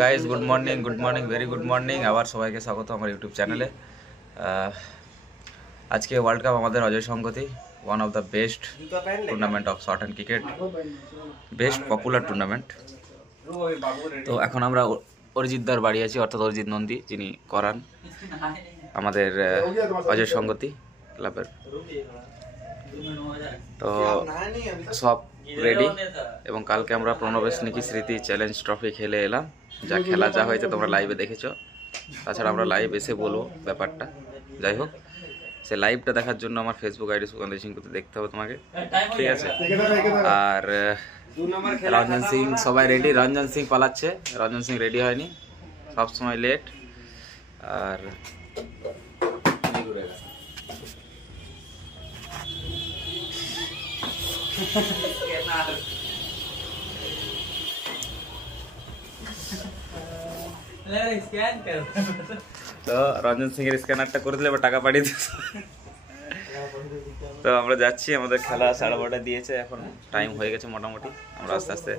Guys good morning very good morning. আবার সবাইকে স্বাগত আমার ইউটিউব চ্যানেলে। আজকে ওয়ার্ল্ড কাপ আমাদের অজয় সংগতি, one of the best tournament of short and cricket, best popular tournament. তো এখন আমরা অরিজিৎদার বাড়ি আছি, অর্থাৎ অরিজিৎ নন্দী, যিনি করান আমাদের অজয় সংগতি ক্লাবের। তো সব রেডি, এবং কালকে আমরা প্রণবেশ নিকি স্মৃতি চ্যালেঞ্জ ট্রফি খেলে এলাম। যা খেলা যা হয়েছে তোমরা লাইভে দেখেছো, তাছাড়া আমরা লাইভ এসে বলবো ব্যাপারটা। যাই হোক, সে লাইভটা দেখার জন্য আমার ফেসবুক আইডি সুকান্ত সিং করতে দেখতে হবে তোমাকে, ঠিক আছে? আর রঞ্জন সিং সবাই রেডি, রঞ্জন সিং পালাচ্ছে, রঞ্জন সিং রেডি হয়নি, সবসময় লেট। আর তো রঞ্জন সিং এর স্ক্যানারটা করে দিলে টাকা পাঠিয়ে দিত। তো আমরা যাচ্ছি, আমাদের খেলা 12:30 দিয়েছে, এখন টাইম হয়ে গেছে মোটামুটি। আমরা আস্তে আস্তে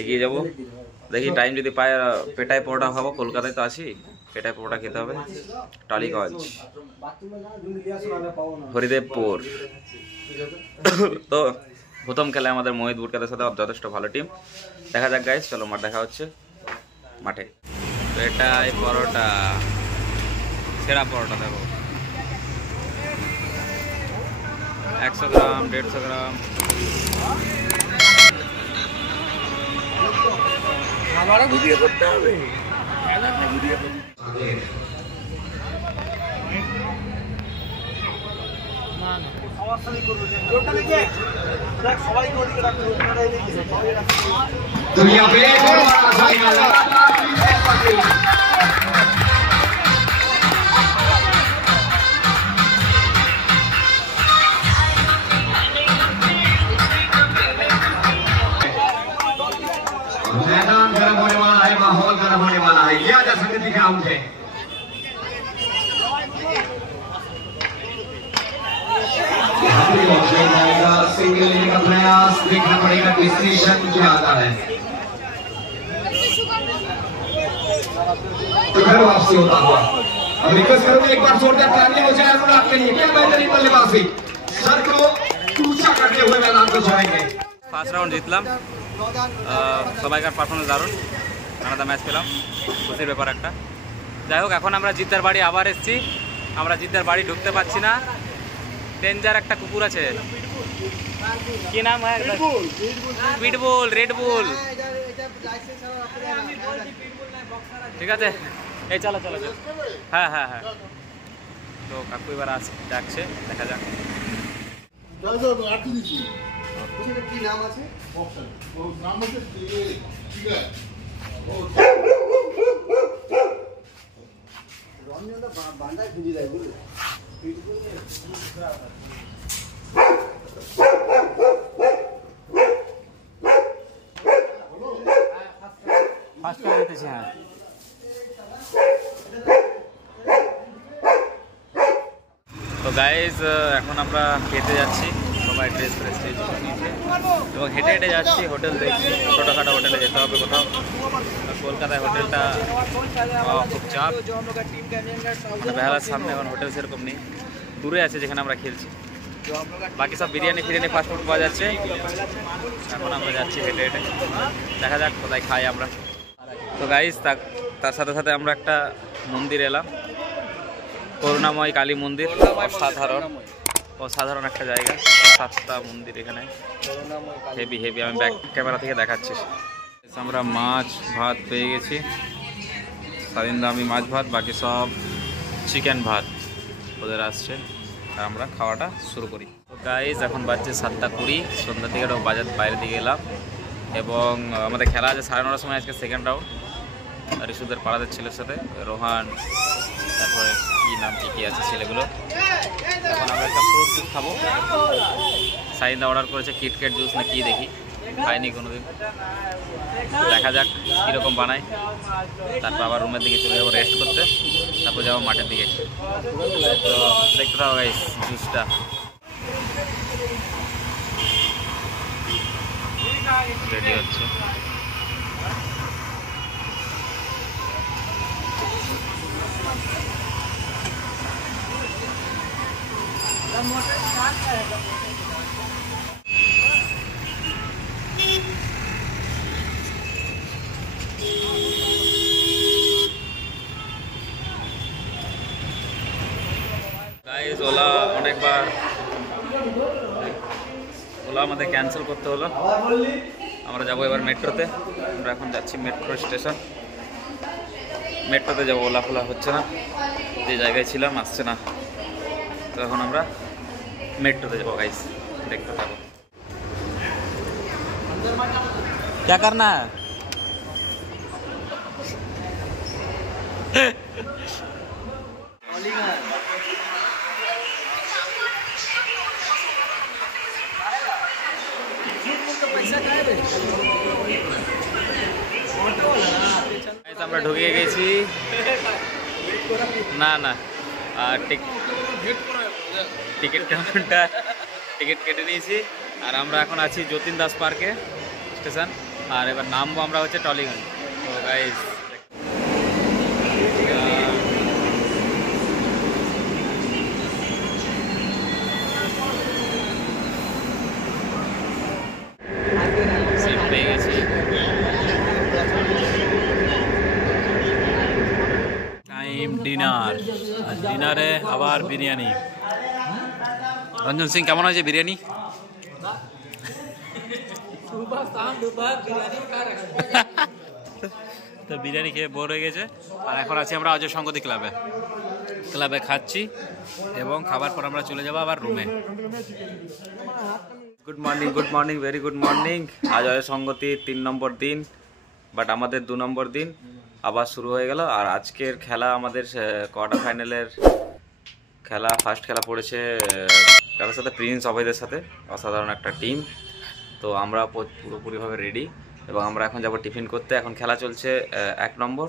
এগিয়ে যাব, দেখি টাইম যদি পাই পেটায় পরোটা খাবো। কলকাতায় তো আছি, পেটায় পরোটা খেতে হবে। টালিগঞ্জ, হরিদেবপুর। তো প্রথম খেলায় আমাদের মোহিত বুটকাদের সাথে যথেষ্ট ভালো টিম। দেখা যাক গাইস, চলো মাঠ দেখা হচ্ছে মাঠে। পেটায় পরোটা, সেরা পরোটা দেখো, 100 গ্রাম 150 গ্রাম। আমারও ভিডিও করতে হবে। मैदान गर्म होने वाला है, माहौल गर्म होने वाला है। यह आजा संगति ग्राउंड है। सिंगल लेने का प्रयास, देखना पड़ेगा डिसीजन क्या आता है। तो घर वापसी होता हुआ अब रिक्वेस्ट करूंगा, एक बार जोरदार तालियां हो जाए अनुराग के लिए। क्या बेहतरीन बल्लेबाजी, सर को ऊंचा करते हुए मैदान को छोड़ेंगे। ফার্স্ট রাউন্ড জিতলাম, সবাইকার পারফরমেন্স দারুণ, আলাদা ম্যাচ পেলাম, খুশির ব্যাপার একটা। যাই হোক, এখন আমরা জিদ্দার বাড়ি আবার এসেছি। আমরা জিদ্দার বাড়ি ঢুকতে পারছি না, ডেঞ্জার একটা কুকুর আছে, কি নাম হয়? পিটবুল, রেডবুল, ঠিক আছে। এই চলো চলো চলো, হ্যাঁ হ্যাঁ হ্যাঁ। তো কাকু এবার ডাকছে, দেখা যাক। কি নাম আছে? নাম আছে ঠিক আছে। রঞ্জনটা বান্ডায় খুঁজে দেয় বুঝলি। ফার্স্ট টাইম জিতেছি, হ্যাঁ। তো গাইজ, এখন আমরা খেতে যাচ্ছি, সবাই ড্রেস ফ্রেস চেঞ্জ করে নিয়েছে, এবং হেঁটে হেঁটে যাচ্ছি। হোটেল দেখছি, ছোটোখাটো হোটেলে যেতে হবে কোথাও। কলকাতায় হোটেলটা খুব চাপ, বেহালার সামনে এখন হোটেল সেরকম নেই, দূরে আছে যেখানে আমরা খেলছি। বাকি সব বিরিয়ানি ফিরিয়ানি ফাস্টফুড পাওয়া যাচ্ছে। এখন আমরা যাচ্ছি হেঁটে হেঁটে, দেখা যাক কোথায় খাই আমরা। তো গাইজ, তার সাথে সাথে আমরা একটা মন্দির এলাম, করুণাময় কালী মন্দির। অসাধারণ একটা জায়গা, 7টা মন্দির এখানে, হেভি হেভি। আমি ব্যাক ক্যামেরা থেকে দেখাচ্ছি। আমরা মাছ ভাত পেয়ে গেছি, স্বাধীনদা আমি মাছ ভাত, বাকি সব চিকেন ভাত ওদের আসছে, আর আমরা খাওয়াটা শুরু করি। তো গাইজ, এখন বাজছে 7:20, সন্ধ্যার দিকে বাজার বাইরের দিকে এলাম, এবং আমাদের খেলা আছে 9:30 সময় আজকে সেকেন্ড রাউন্ড রিশুদের পাড়াদের ছেলের সাথে, রোহান, তারপরে কী নাম কী আছে ছেলেগুলো। এখন আমরা একটা ফ্রুট জুস খাবো, সাইন্দা অর্ডার করেছে কিটক্যাট জুস না কি, দেখি, খাইনি কোনোদিন, দেখা যাক কীরকম বানায়। তারপর আবার রুমের দিকে চলে যাবো রেস্ট করতে, তারপর যাবো মাঠের দিকে। তো দেখতে থাকো গাইস জুসটা। রেডি হচ্ছে। গাইস ওলা অনেকবার ওলা আমাদের ক্যান্সেল করতে হলো। আমরা যাবো এবার মেট্রোতে। আমরা এখন যাচ্ছি মেট্রো স্টেশন, মেট্রোতে যাবো। ওলা ফোলা হচ্ছে না, যে জায়গায় ছিলাম আসছে না, তো এখন আমরা মেট্রোতে যাবো। গাইস দেখতে থাকো। क्या करना है? আমরা ঢুকে গেছি। না না টিকিট কাউন্টার টিকিট কেটে নিয়েছি। আর আমরা এখন আছি যতীন দাস পার্কে স্টেশন। আর এবার নামবো আমরা হচ্ছে টলিগঞ্জ। তো গাইস সিট পেয়ে গেছি। টাইম ডিনার, আর ডিনারে আবার বিরিয়ানি। রঞ্জন সিং কেমন আছে বিরিয়ানি? তো বিরিয়ানি খেয়ে বোর হয়ে গেছে। আর এখন আছি আমরা অজয় সংগতি ক্লাবে খাচ্ছি, এবং খাবার পর আমরা চলে যাবো আবার রুমে। Good morning, very good morning. আজ অজয় সংগতি 3 নম্বর দিন, বাট আমাদের 2 নম্বর দিন আবার শুরু হয়ে গেল। আর আজকের খেলা আমাদের কোয়ার্টার ফাইনালের খেলা, ফার্স্ট খেলা পড়েছে কারোর সাথে, প্রিন্স অভয়দের সাথে। অসাধারণ একটা টিম। তো আমরা পুরোপুরিভাবে রেডি, এবং আমরা এখন যাব টিফিন করতে। এখন খেলা চলছে 1 নম্বর,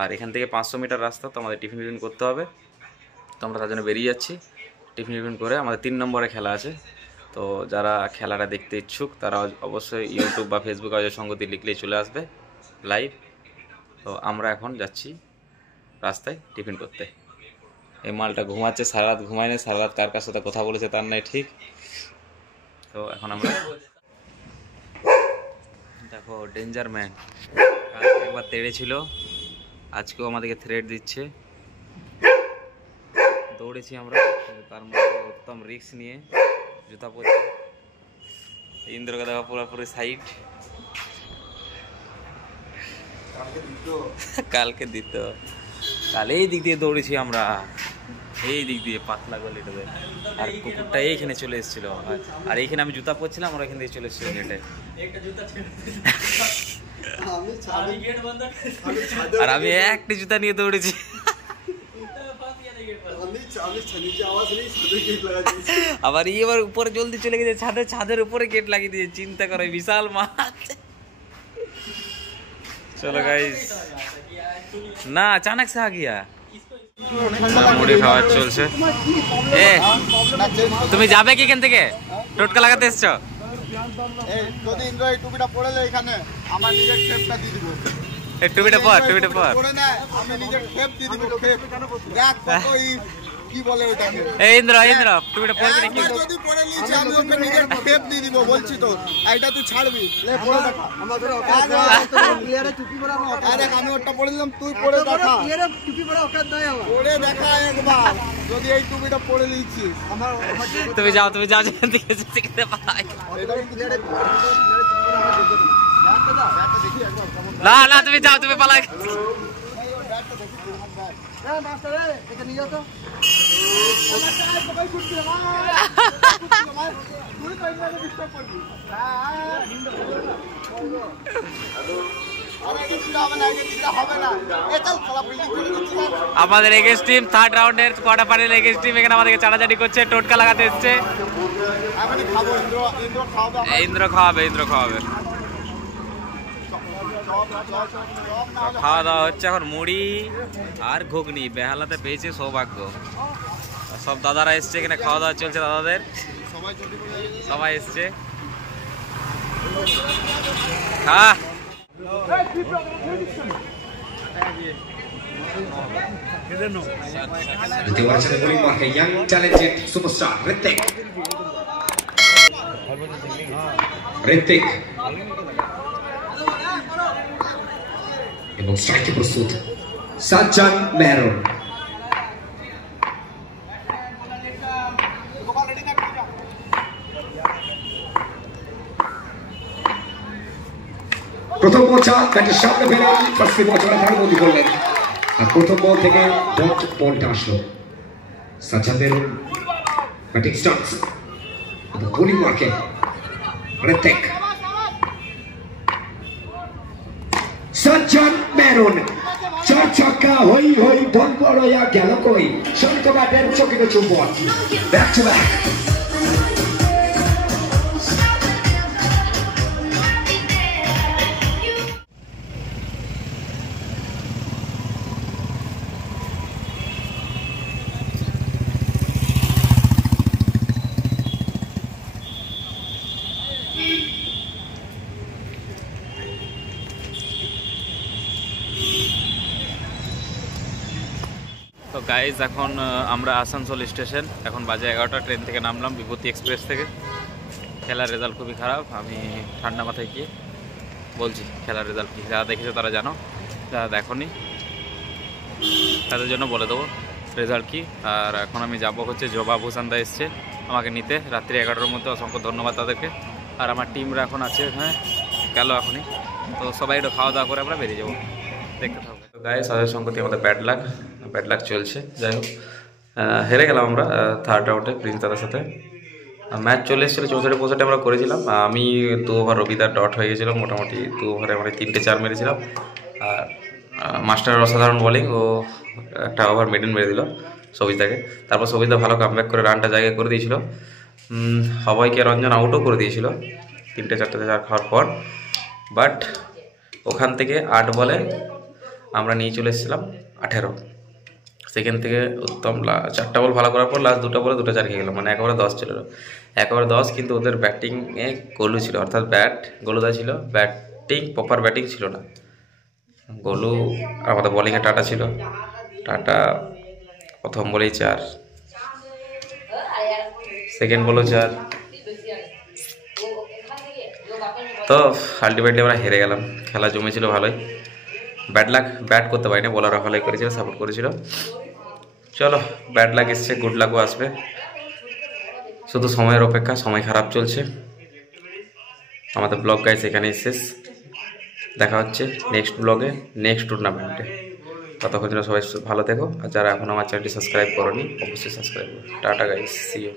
আর এখান থেকে 500 মিটার রাস্তা, তো আমাদের টিফিন করতে হবে। তো আমরা তার জন্য বেরিয়ে যাচ্ছি। টিফিন করে আমাদের 3 নম্বরে খেলা আছে। তো যারা খেলাটা দেখতে ইচ্ছুক তারা অবশ্যই ইউটিউব বা ফেসবুকে অজয় সংগতি লিখলেই চলে আসবে লাইভ। তো আমরা এখন যাচ্ছি রাস্তায় টিফিন করতে। এই মালটা ঘুমাচ্ছে, সারা রাত ঘুমায় না, সারা রাত কার সাথে কথা বলেছে তার নাই ঠিক। তো এখন আমরা দেখো ডেঞ্জার ম্যান, কালকে একবার তেড়েছিল, আজকেও আমাদেরকে থ্রেট দিচ্ছে। দৌড়েছি আমরা, তার মধ্যে উত্তম রিস্ক নিয়ে জুতা পরছি। ইন্দ্রকে দেখা পুরোপুরি সাইড, কালকে দিত। কাল এই দিক দিয়ে দৌড়েছি আমরা, এই দিক দিয়ে পাতলা গলিটাতে। আর কুকুরটা এইখানে চলে এসেছিল, আর এইখানে আমি জুতা পরছিলাম, ওরা এখান থেকে চলে এসেছিল গেটে। আর আমি একটি জুতা নিয়ে দৌড়েছি। আবার এবার উপরে জলদি চলে গেছে ছাদের উপরে গেট লাগিয়ে দিয়েছে। চিন্তা করো, বিশাল মাছ। চলো গাইস, না अचानक से आ गया। মুড়ি খাওয়া চলছে। এ তুমি যাবে কি এখান থেকে? টোটকা লাগাতে এসছো? যদি ইন্দ্র এই টুপিটা পড়লে এখানে আমার নিজের শেপটা দিয়ে দিব। এই টুপিটা পর পড়ে না, আমি নিজের শেপ দিয়ে দিব। শেপ দেখ কতই কি বলে ওটাকে। এই ইন্দ্র টুপিটা পরবি নাকি? যদি পড়ে নিয়েছি আমি ওকে নিজের শেপ দিয়ে দিব, বলছি তো। এইটা তুই ছাড়বি, লে পড়ে দেখা। আমাদের ক্লিয়ারে টুপি পরা আমার। আরে আমি ওটা পড়ে দিলাম, তুই পড়ে দেখা। ক্লিয়ারে টুপি পরা ওকাত নাই আমার। পড়ে দেখা একবার, যদি এই টুপিটা পড়ে নিয়েছিস। আমার তুমি যাও দেখতে পাই। এটা ক্লিয়ারে টুপি পরা আমার দেখতে না না তুমি যাও, তুমি পালাই। আমাদের এগেস্ট টিম 3rd রাউন্ডের কোয়ার্টার ফাইনাল এগেস্ট টিম এখানে আমাদেরকে চাড়াচাড়ি করছে, টোটকা লাগাতে এসছে। ইন্দ্র খাওয়াবে। খাওয়া দাওয়া হচ্ছে এখন মুড়ি আর ঘুগনি। বেহালাতে পেয়েছে সৌভাগ্য। সব দাদারা এসছে, এখানে খাওয়া দাওয়া চলছে। দাদাদের সবাই এসছে। দ্বিতীয় ওভারে বোলিং মারকে ইয়াং ট্যালেন্টেড সুপারস্টার ঋত্বিক এবং স্ট্রাইকে প্রস্তুত সাজ্জাদ মেহরুন। প্রথম বলটা ব্যাটের সামনে ফেলে ফার্স্টে বলটা ধারবন্দি করলেন, আর প্রথম বল থেকে ডট বলটা আসলো। সাজ্জাদের ব্যাটিং স্টান্স এবং বোলিং মার্কে ঋত্বিক। সাজ্জাদ মেহরুন চার ছক্কা, হই হই বল বড়য়া গেল কই, শঙ্খ ব্যাটের চকিত চুম্বন, ব্যাক টু ব্যাক। তো গাইজ এখন আমরা আসানসোল স্টেশন, এখন বাজে 11টা, ট্রেন থেকে নামলাম বিভূতি এক্সপ্রেস থেকে। খেলার রেজাল্ট খুবই খারাপ, আমি ঠান্ডা মাথায় গিয়ে বলছি খেলার রেজাল্ট কী। যারা দেখেছো তারা জানো, যারা দেখোনি তাদের জন্য বলে দেবো রেজাল্ট কী। আর এখন আমি যাব হচ্ছে জবা ভূষান্দা এসছে আমাকে নিতে রাত্রি 11টার মধ্যে, অসংখ্য ধন্যবাদ তাদেরকে। আর আমার টিমরা এখন আছে, হ্যাঁ গেল এখনই, তো সবাই একটু খাওয়া দাওয়া করে আমরা বেরিয়ে যাবো, দেখতে থাকবো। গায়ে সাদের সংগতি আমাদের ব্যাড লাক চলছে। যাই হোক, হেরে গেলাম আমরা থার্ড রাউন্ডে প্রিন্স দাদার সাথে। ম্যাচ চলে এসেছিলো 64-65 আমরা করেছিলাম। আমি 2 ওভার রবিদার ডট হয়ে গেছিলাম, মোটামুটি 2 ওভারে মানে 3টে 4 মেরেছিলাম। আর মাস্টারের অসাধারণ বোলিং, ও একটা ওভার মেডেন মেরে দিল সবিতাকে। তারপর সবিতা ভালো কামব্যাক করে রানটা জায়গায় করে দিয়েছিল। সবাইকে রঞ্জন আউটও করে দিয়েছিল 3টে 4টে 4 খাওয়ার পর। বাট ওখান থেকে 8 বলে আমরা নিয়ে চলে এসেছিলাম 18। সেখান থেকে উত্তম 4টা বল ভালো করার পর লাস্ট 2টা বলে 2টা 4 খেয়ে গেল, মানে একেবারে 10 ছিল। একেবারে 10, কিন্তু ওদের ব্যাটিংয়ে গোলু ছিল, অর্থাৎ গোলুদা ছিল, ব্যাটিং প্রপার ব্যাটিং ছিল না। গোলু আমাদের বোলিংয়ে টাটা ছিল, টাটা প্রথম বলেই 4, সেকেন্ড বলও 4। তো আলটিমেটলি আমরা হেরে গেলাম। খেলা জমেছিল ভালোই, ব্যাট করতে পারিনি, বোলাররা ভালোই করেছিল, সাপোর্ট করেছিল। চলো, ব্যাড লাক এসছে, গুড লাকও আসবে, শুধু সময়ের অপেক্ষা। সময় খারাপ চলছে। আমাদের ব্লগ গাইস এখানেই শেষ, দেখা হচ্ছে নেক্সট ব্লগে, নেক্সট টুর্নামেন্টে। ততক্ষণ জন্য সবাই ভালো থেকো, আর যারা এখন আমার চ্যানেলটি সাবস্ক্রাইব করোনি অবশ্যই সাবস্ক্রাইব করো। Tata guys, see you.